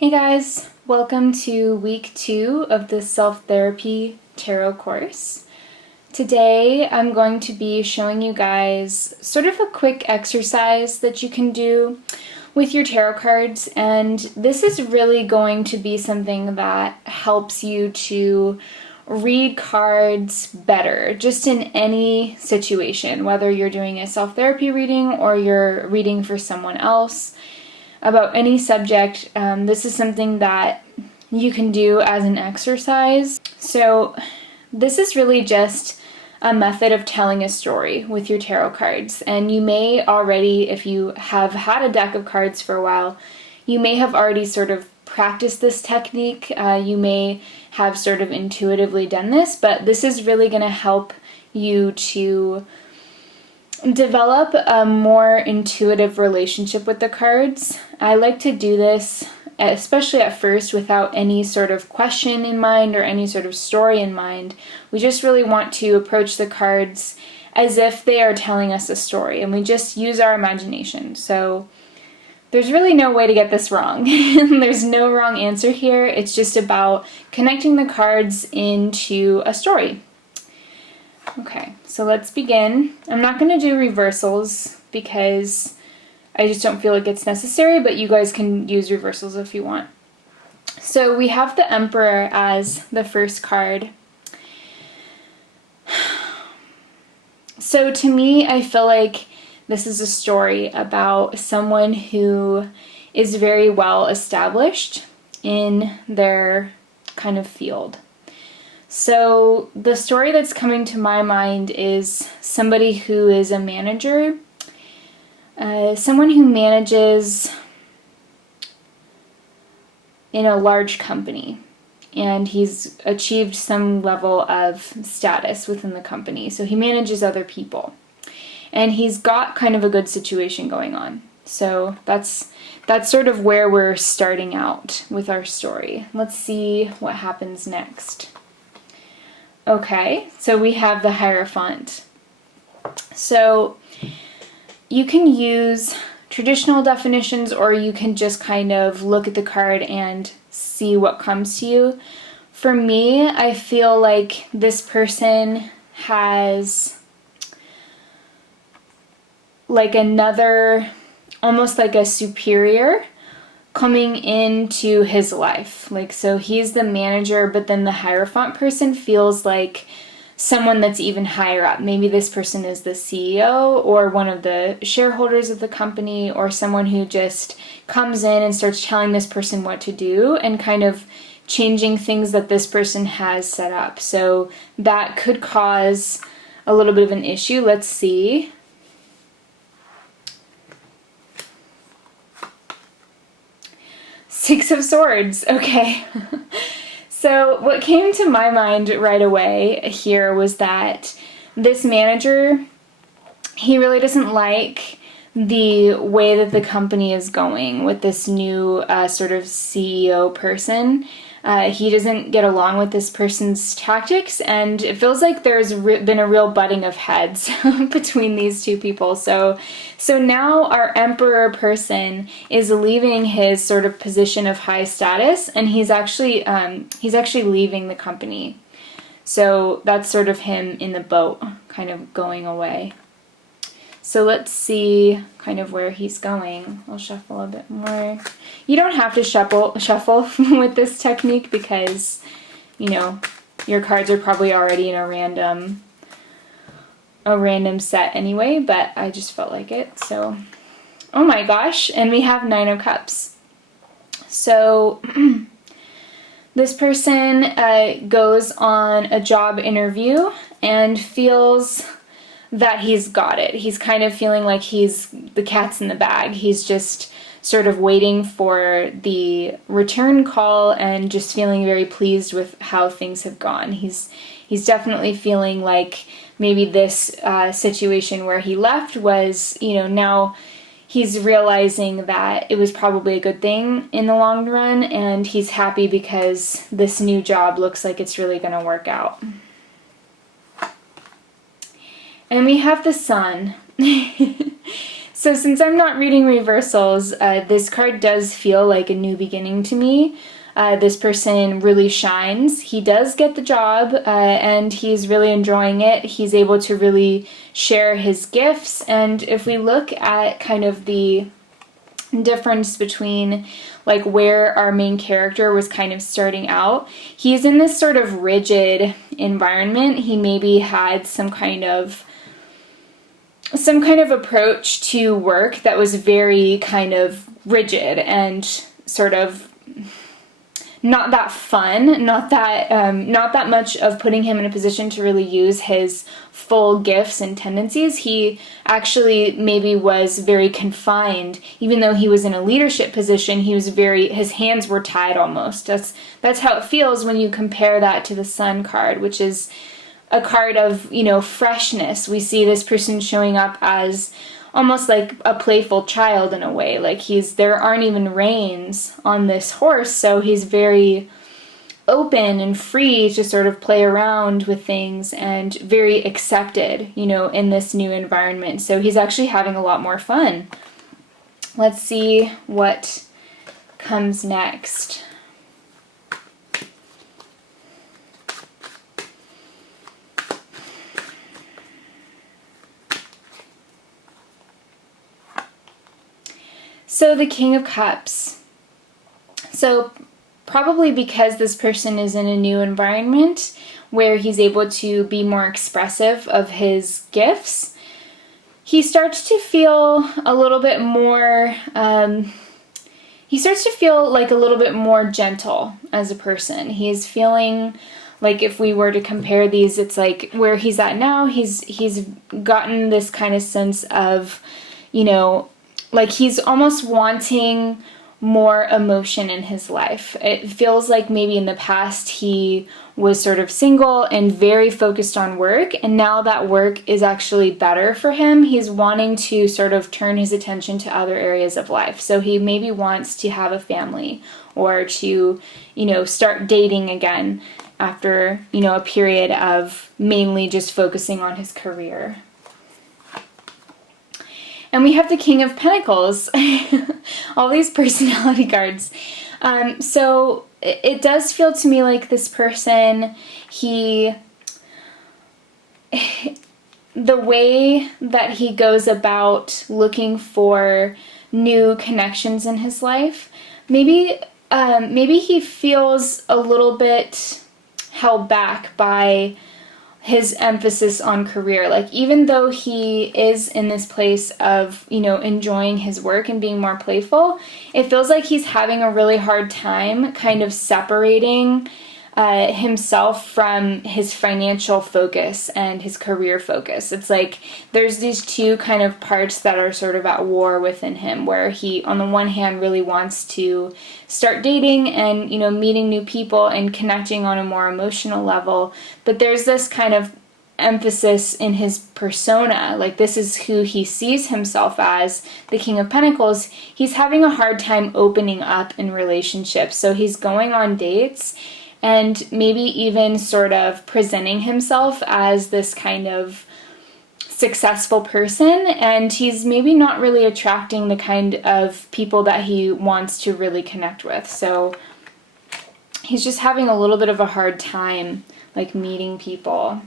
Hey guys, welcome to week 2 of the self-therapy tarot course. Today I'm going to be showing you guys sort of a quick exercise that you can do with your tarot cards, and this is really going to be something that helps you to read cards better, just in any situation, whether you're doing a self-therapy reading or you're reading for someone else about any subject. This is something that you can do as an exercise. So this is really just a method of telling a story with your tarot cards. And you may already, if you have had a deck of cards for a while, you may have already sort of practiced this technique. You may have sort of intuitively done this, but this is really going to help you to develop a more intuitive relationship with the cards. I like to do this, especially at first, without any sort of question in mind or any sort of story in mind. We just really want to approach the cards as if they are telling us a story, and we just use our imagination. So there's really no way to get this wrong. There's no wrong answer here. It's just about connecting the cards into a story. Okay, so let's begin. I'm not going to do reversals because I just don't feel like it's necessary, but you guys can use reversals if you want. So we have the Emperor as the first card. So to me, I feel like this is a story about someone who is very well established in their kind of field. So the story that's coming to my mind is somebody who is a manager, someone who manages in a large company, and he's achieved some level of status within the company. So he manages other people, and he's got kind of a good situation going on. So that's sort of where we're starting out with our story. Let's see what happens next. Okay, so we have the Hierophant. So you can use traditional definitions, or you can just kind of look at the card and see what comes to you. For me, I feel like this person has like another, almost like a superior coming into his life. Like, so he's the manager, but then the Hierophant person feels like someone that's even higher up. Maybe this person is the CEO or one of the shareholders of the company, or someone who just comes in and starts telling this person what to do and kind of changing things that this person has set up. So that could cause a little bit of an issue. Let's see. Six of Swords. Okay. So what came to my mind right away here was that this manager, he really doesn't like the way that the company is going with this new sort of CEO person. He doesn't get along with this person's tactics, and it feels like there's been a real butting of heads between these two people. So now our Emperor person is leaving his sort of position of high status, and he's actually leaving the company. So that's sort of him in the boat, kind of going away. So let's see kind of where he's going. I'll shuffle a bit more. You don't have to shuffle with this technique because, you know, your cards are probably already in a random set anyway, but I just felt like it. So, oh my gosh, and we have Nine of Cups. So this person goes on a job interview and feels that he's got it. He's kind of feeling like the cat's in the bag. He's just sort of waiting for the return call and just feeling very pleased with how things have gone. He's definitely feeling like maybe this situation where he left was, now he's realizing that it was probably a good thing in the long run, and he's happy because this new job looks like it's really going to work out. And we have the Sun. So since I'm not reading reversals, this card does feel like a new beginning to me. This person really shines. He does get the job, and he's really enjoying it. He's able to really share his gifts. And if we look at kind of the difference between like where our main character was kind of starting out, he's in this sort of rigid environment. He maybe had some kind of approach to work that was very kind of rigid and sort of not that fun, not that much of putting him in a position to really use his full gifts and tendencies. He actually maybe was very confined. Even though he was in a leadership position, his hands were tied almost. That's how it feels when you compare that to the Sun card, which is a card of, freshness. We see this person showing up as almost like a playful child in a way. Like there aren't even reins on this horse, so he's very open and free to sort of play around with things and very accepted, in this new environment. So he's actually having a lot more fun. Let's see what comes next. So the King of Cups. So probably because this person is in a new environment where he's able to be more expressive of his gifts, he starts to feel a little bit more, he starts to feel like a little bit more gentle as a person. He's feeling like, if we were to compare these, it's like where he's at now, he's gotten this kind of sense of, like he's almost wanting more emotion in his life. It feels like maybe in the past he was sort of single and very focused on work, and now that work is actually better for him, he's wanting to sort of turn his attention to other areas of life. So he maybe wants to have a family or to, start dating again after, a period of mainly just focusing on his career. And we have the King of Pentacles, all these personality cards. So it does feel to me like this person, the way that he goes about looking for new connections in his life, maybe he feels a little bit held back by his emphasis on career. Like, even though he is in this place of, enjoying his work and being more playful, it feels like he's having a really hard time kind of separating himself from his financial focus and his career focus. It's like there's these two kind of parts that are sort of at war within him, where he, on the one hand, really wants to start dating and, meeting new people and connecting on a more emotional level. But there's this kind of emphasis in his persona, like this is who he sees himself as, the King of Pentacles. He's having a hard time opening up in relationships. So he's going on dates and maybe even sort of presenting himself as this kind of successful person, and he's maybe not really attracting the kind of people that he wants to really connect with. So he's just having a little bit of a hard time like meeting people.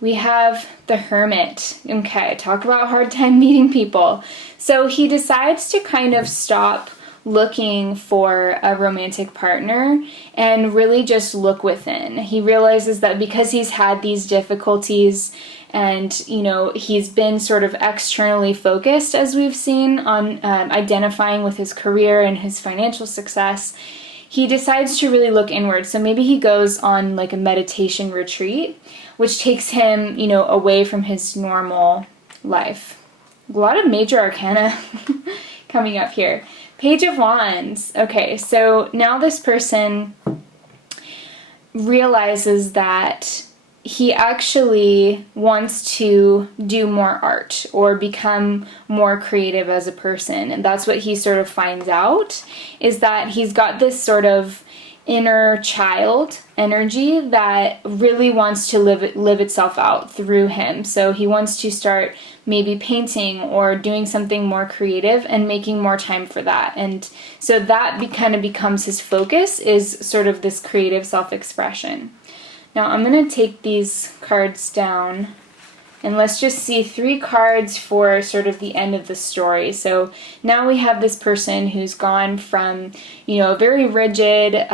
We have the Hermit. Okay, talk about hard time meeting people. So he decides to kind of stop looking for a romantic partner and really just look within. He realizes that because he's had these difficulties and, he's been sort of externally focused, as we've seen, on identifying with his career and his financial success, he decides to really look inward. So maybe he goes on like a meditation retreat, which takes him, away from his normal life. A lot of major arcana coming up here. Page of Wands. Okay, so now this person realizes that he actually wants to do more art or become more creative as a person. And that's what he sort of finds out, is that he's got this sort of inner child energy that really wants to live itself out through him. So he wants to start maybe painting or doing something more creative and making more time for that. And so that kind of becomes his focus, is sort of this creative self-expression. Now I'm going to take these cards down, and let's just see 3 cards for sort of the end of the story. So now we have this person who's gone from, a very rigid,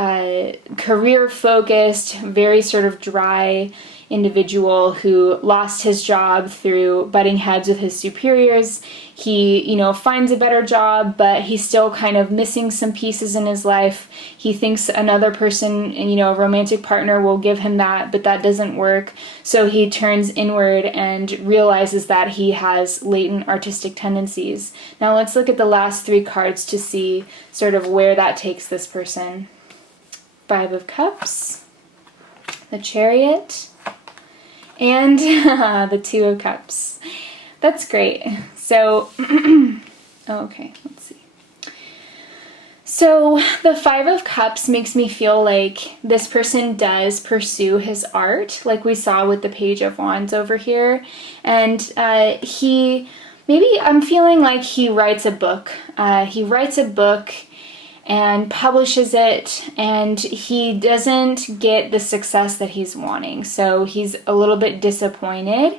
career-focused, very sort of dry individual who lost his job through butting heads with his superiors. He, finds a better job, but he's still kind of missing some pieces in his life. He thinks another person, a romantic partner will give him that, but that doesn't work. So he turns inward and realizes that he has latent artistic tendencies. Now let's look at the last 3 cards to see sort of where that takes this person. 5 of Cups, the Chariot, and the 2 of Cups. That's great. So, okay, let's see. So the 5 of Cups makes me feel like this person does pursue his art, like we saw with the Page of Wands over here. And I'm feeling like he writes a book. He writes a book and publishes it, and he doesn't get the success that he's wanting. So he's a little bit disappointed.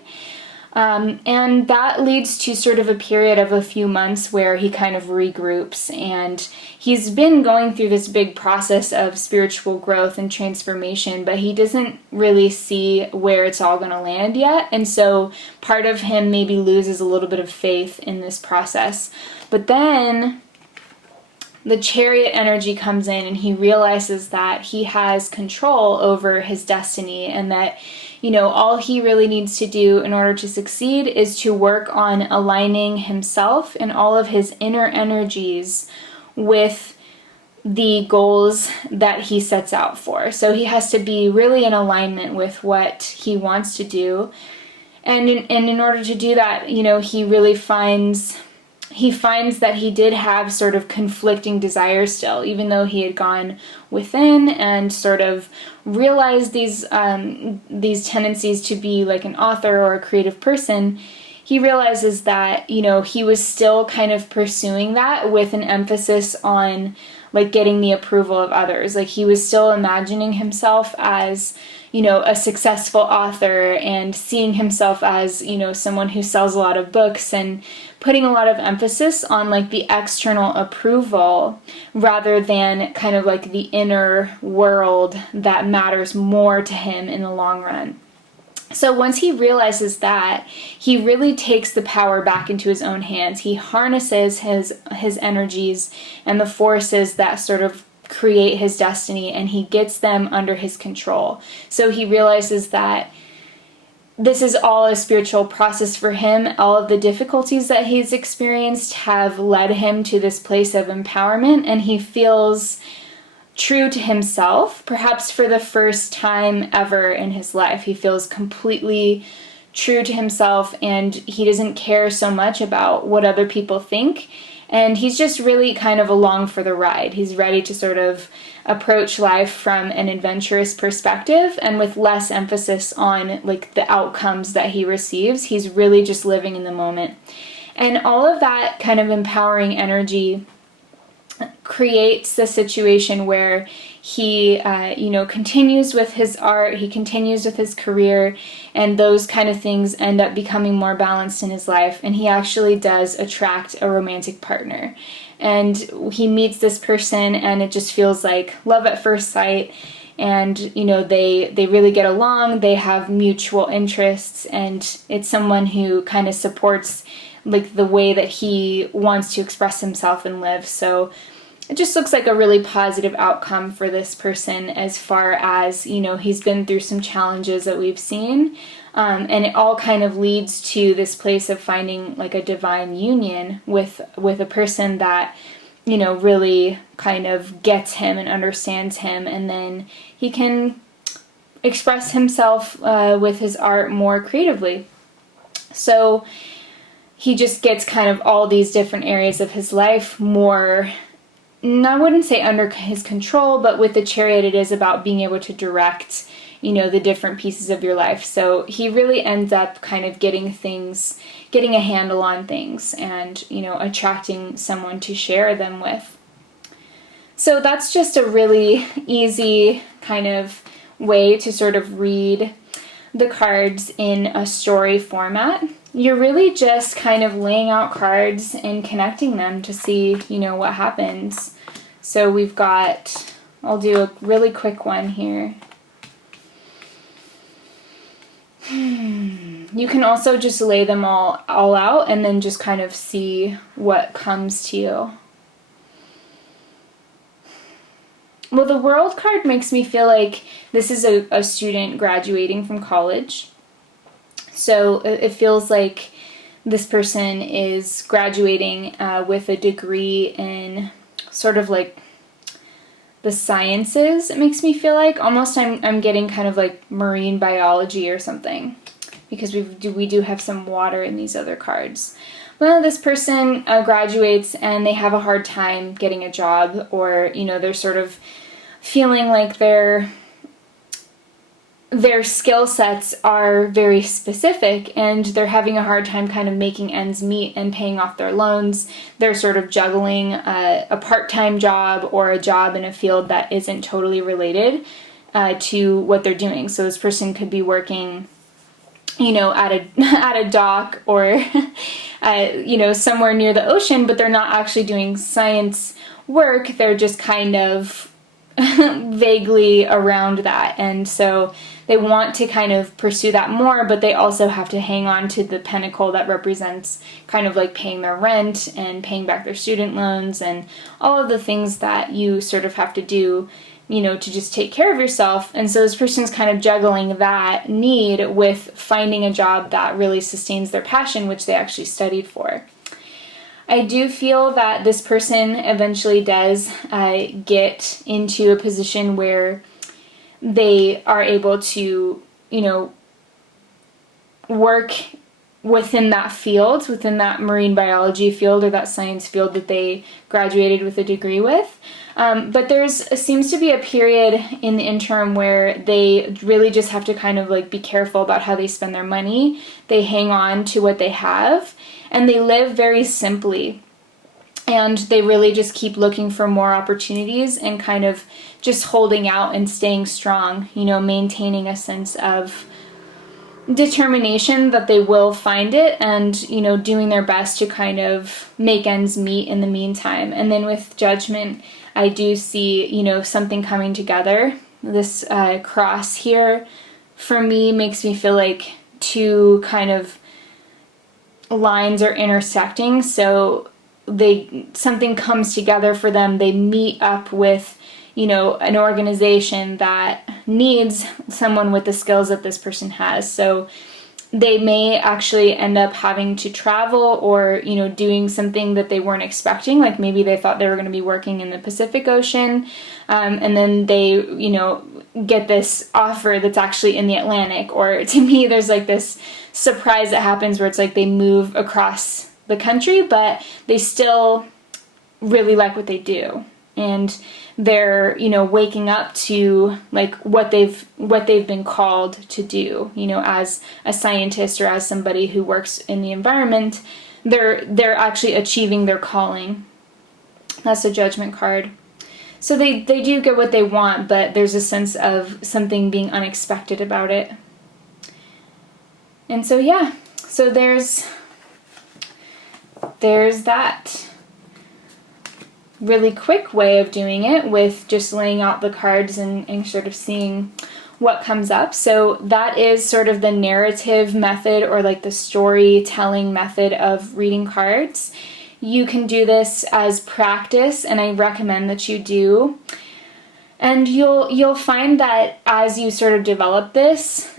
And that leads to sort of a period of a few months where he kind of regroups, and he's been going through this big process of spiritual growth and transformation, but he doesn't really see where it's all going to land yet. And so part of him maybe loses a little bit of faith in this process. But then the Chariot energy comes in, and he realizes that he has control over his destiny, and that, all he really needs to do in order to succeed is to work on aligning himself and all of his inner energies with the goals that he sets out for. So he has to be really in alignment with what he wants to do. And in order to do that, he really finds that he did have sort of conflicting desires still, even though he had gone within and sort of realized these tendencies to be like an author or a creative person. He realizes that, he was still kind of pursuing that with an emphasis on like getting the approval of others. Like he was still imagining himself as, a successful author, and seeing himself as, someone who sells a lot of books, and putting a lot of emphasis on like the external approval rather than kind of like the inner world that matters more to him in the long run. So once he realizes that, he really takes the power back into his own hands. He harnesses his energies and the forces that sort of create his destiny, and he gets them under his control. So he realizes that this is all a spiritual process for him. All of the difficulties that he's experienced have led him to this place of empowerment, and he feels true to himself, perhaps for the first time ever in his life. He feels completely true to himself, and he doesn't care so much about what other people think. And he's just really kind of along for the ride. He's ready to sort of approach life from an adventurous perspective and with less emphasis on like the outcomes that he receives. He's really just living in the moment. And all of that kind of empowering energy creates a situation where he, continues with his art, he continues with his career, and those kind of things end up becoming more balanced in his life. And he actually does attract a romantic partner. And he meets this person, and it just feels like love at first sight. And, they really get along, they have mutual interests, and it's someone who kind of supports like the way that he wants to express himself and live. So it just looks like a really positive outcome for this person, as far as, he's been through some challenges that we've seen. And it all kind of leads to this place of finding like a divine union with a person that, really kind of gets him and understands him. And then he can express himself with his art more creatively. So he just gets kind of all these different areas of his life more I wouldn't say under his control, but with the Chariot, it is about being able to direct, the different pieces of your life. So he really ends up kind of getting a handle on things and, attracting someone to share them with. So that's just a really easy kind of way to sort of read the cards in a story format. You're really just kind of laying out cards and connecting them to see, what happens. So we've got, I'll do a really quick one here. You can also just lay them all out and then just kind of see what comes to you. Well, the World card makes me feel like this is a student graduating from college. So it feels like this person is graduating with a degree in sort of like the sciences. It makes me feel like almost I'm getting kind of like marine biology or something, because we do have some water in these other cards. Well, this person graduates and they have a hard time getting a job, or they're sort of feeling like their skill sets are very specific and they're having a hard time kind of making ends meet and paying off their loans. They're sort of juggling a part-time job or a job in a field that isn't totally related to what they're doing. So this person could be working, at a dock or, somewhere near the ocean, but they're not actually doing science work. They're just kind of vaguely around that. And so they want to kind of pursue that more, but they also have to hang on to the pentacle that represents kind of like paying their rent and paying back their student loans and all of the things that you sort of have to do, to just take care of yourself. And so this person's kind of juggling that need with finding a job that really sustains their passion, which they actually studied for. I do feel that this person eventually does get into a position where they are able to, work within that field, within that marine biology field or that science field that they graduated with a degree with. But seems to be a period in the interim where they really just have to kind of like be careful about how they spend their money. They hang on to what they have and they live very simply. And they really just keep looking for more opportunities and kind of just holding out and staying strong, maintaining a sense of determination that they will find it and, doing their best to kind of make ends meet in the meantime. And then with Judgment, I do see, something coming together. This cross here, for me, makes me feel like two kind of lines are intersecting. So something comes together for them. They meet up with, an organization that needs someone with the skills that this person has. So they may actually end up having to travel or, doing something that they weren't expecting. Like maybe they thought they were going to be working in the Pacific Ocean. And then they, get this offer that's actually in the Atlantic. Or to me, there's like this surprise that happens where it's like they move across the country, but they still really like what they do. And they're, waking up to like what they've been called to do, as a scientist or as somebody who works in the environment. They're actually achieving their calling. That's the Judgment card. So they do get what they want, but there's a sense of something being unexpected about it. And so yeah, so there's that really quick way of doing it with just laying out the cards and sort of seeing what comes up. So that is sort of the narrative method or like the storytelling method of reading cards. You can do this as practice, and I recommend that you do. And you'll find that as you sort of develop this,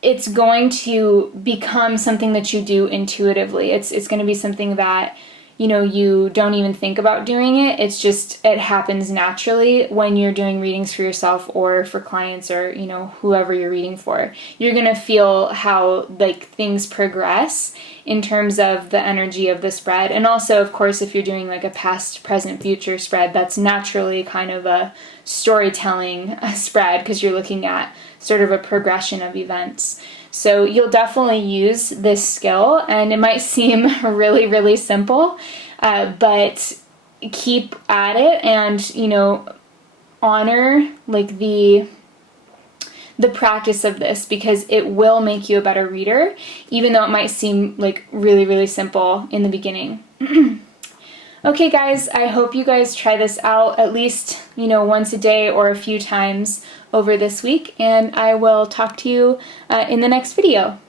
it's going to become something that you do intuitively. It's going to be something that you don't even think about doing it. It happens naturally when you're doing readings for yourself or for clients or, whoever you're reading for. You're going to feel how things progress in terms of the energy of the spread. And also, of course, if you're doing a past, present, future spread, that's naturally kind of a storytelling spread because you're looking at sort of a progression of events. So you'll definitely use this skill, and it might seem really, really simple, but keep at it and, honor the practice of this, because it will make you a better reader, even though it might seem really, really simple in the beginning. Okay, guys, I hope you guys try this out at least, once a day or a few times over this week, and I will talk to you in the next video.